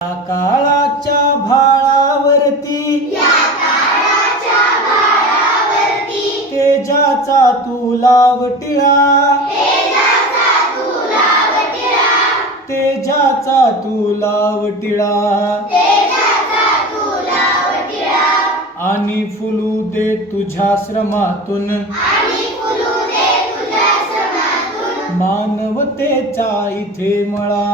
या काळाच्या भाळावरती तेजाचा तू लावटिळा तेजाचा तू लावटिळा आणि फुलू दे तुझ्या श्रमातून मानवतेचा इथे मळा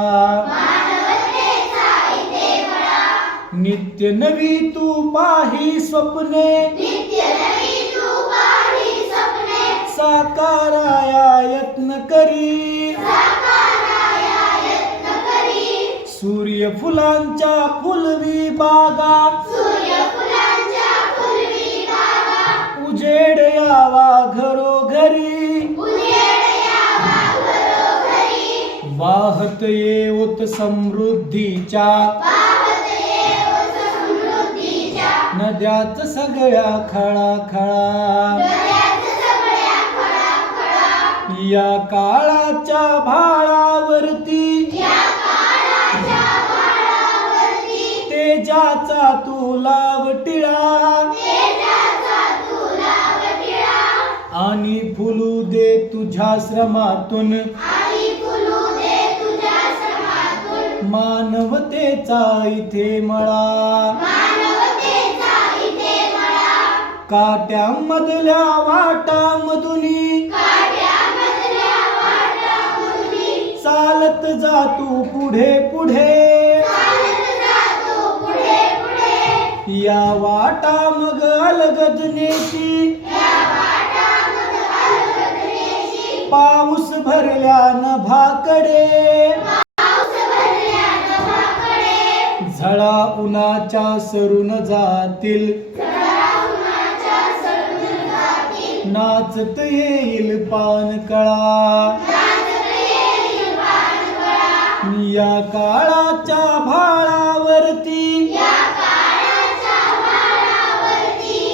नित्य नवी तू पाही स्वप्ने साकाराया यत्न करी सूर्यफुलांच्या फुलवी बागा उजेड यावा घरोघरी वाहत येवत समृद्धीच्या नद्याच सगळ्या खळाखळा या काळाच्या भाळावरती तेजाचा तू लावटिळा आणि फुलू दे तुझ्या श्रमातून मानवतेचा इथे मळा काट्यामधल्या वाटामधुनी चालत जा तू पुढे पुढे या वाटा मग अलगदनेची पाऊस भरल्या नभाकडे झळा उन्हाच्या सरून जातील नाचत येईल पानकळा या काळाच्या भाळावरती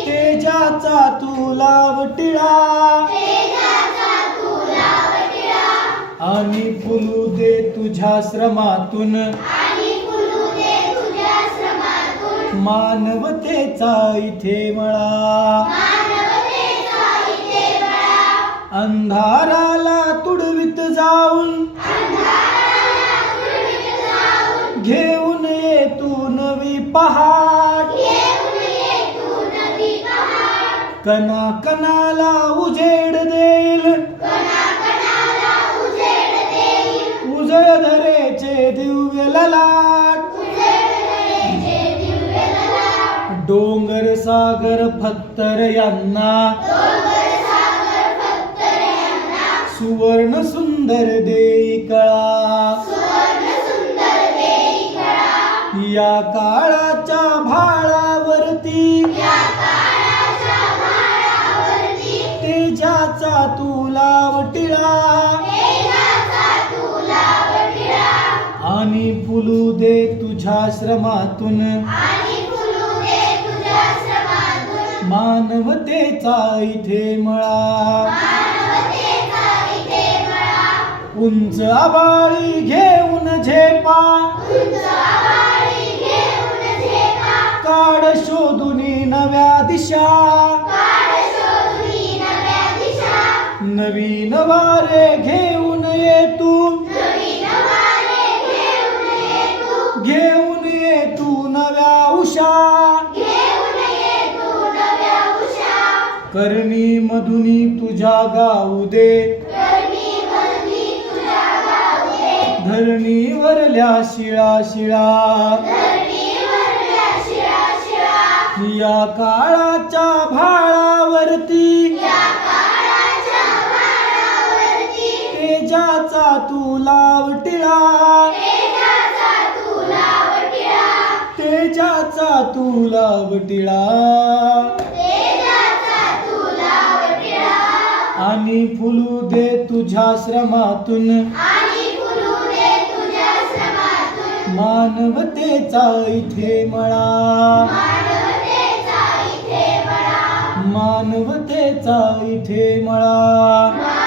तेजाचा तू लावटिळा आणि फुलू दे तुझ्या श्रमातून मानवतेचा इथे मळा अंधाराला तुडवीत जाऊन घेऊन ये तू नवी पहाट कणा कणाला उजेड देईल उजळ धरेचे दिव्य ललाट डोंगर सागर फत्तर यांना सुवर्ण सुंदर देई कळा या काळाच्या भाळावरती तेजाचा तू लावटिळा आणि फुलू दे तुझ्या श्रमातून मानवतेचा इथे मळा उंच आबाळी घेऊन झेपा काढ शोधुनी नव्या दिशा नवीन वारे घेऊन ये तू घेऊन ये तू नव्या उषा करणी मधुनी तुझ्या गाऊ दे धरणीवरल्या शिळा शिळा या काळाच्या भाळावरती तेजाचा तू लावटिळा तेजाचा तू लावटिळा आणि फुलू दे तुझ्या श्रमातून मानवतेचा इथे मळा मानवतेचा इथे मळा